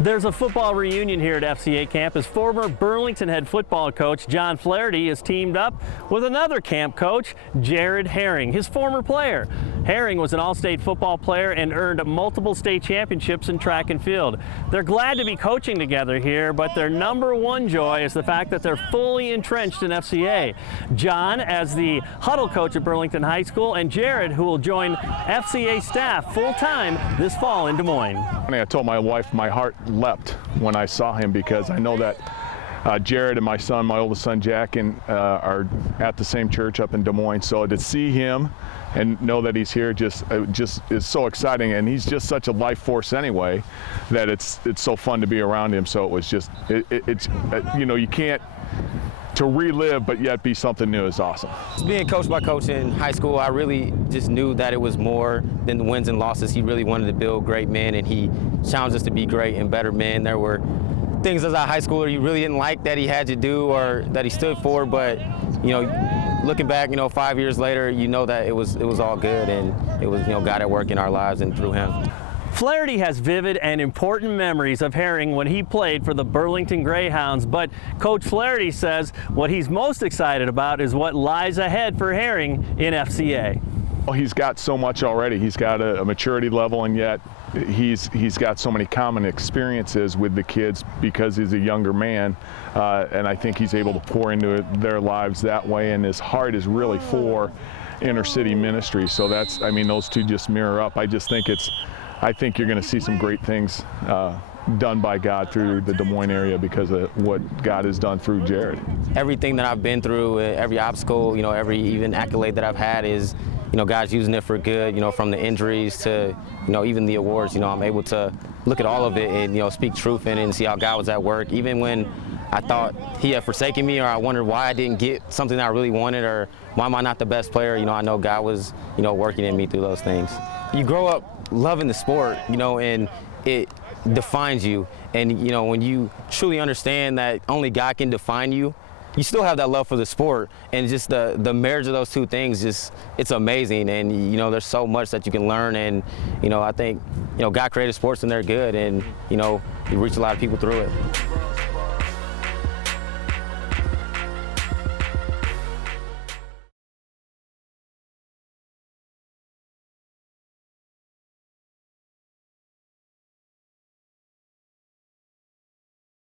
There's a football reunion here at FCA Camp as former Burlington head football coach John Flaherty is teamed up with another camp coach, Jared Herring, his former player. Herring was an all-state football player and earned multiple state championships in track and field. They're glad to be coaching together here, but their number one joy is the fact that they're fully entrenched in FCA. John as the huddle coach at Burlington High School, and Jared, who will join FCA staff full-time this fall in Des Moines. I told my wife my heart leapt when I saw him, because I know that Jared and my son, my oldest son Jack, are at the same church up in Des Moines. So to see him and know that he's here just is so exciting, and he's just such a life force anyway that it's so fun to be around him. So it was just it's you know, you can't to relive but yet be something new is awesome. Being coached by Coach in high school, I really just knew that it was more than the wins and losses. He really wanted to build great men, and he challenged us to be great and better men. There were things as a high schooler you really didn't like that he had to do or that he stood for, but you know, looking back, you know, 5 years later, you know that it was all good, and it was, you know, God at work in our lives and through him. Flaherty has vivid and important memories of Herring when he played for the Burlington Greyhounds, but Coach Flaherty says what he's most excited about is what lies ahead for Herring in FCA. Well, he's got so much already. He's got a maturity level, and yet he's got so many common experiences with the kids because he's a younger man, and I think he's able to pour into their lives that way, and his heart is really for inner city ministry. So that's, I mean, those two just mirror up. I think you're going to see some great things done by God through the Des Moines area because of what God has done through Jared. Everything that I've been through, every obstacle, you know, every even accolade that I've had is, you know, God's using it for good, you know, from the injuries to, you know, even the awards. You know, I'm able to look at all of it and, you know, speak truth in it and see how God was at work. Even when I thought he had forsaken me, or I wondered why I didn't get something that I really wanted, or why am I not the best player, you know, I know God was, you know, working in me through those things. You grow up loving the sport, you know, and it defines you. And, you know, when you truly understand that only God can define you, you still have that love for the sport, and just the marriage of those two things, just, it's amazing. And, you know, there's so much that you can learn, and, you know, I think, you know, God created sports and they're good, and, you know, you reach a lot of people through it.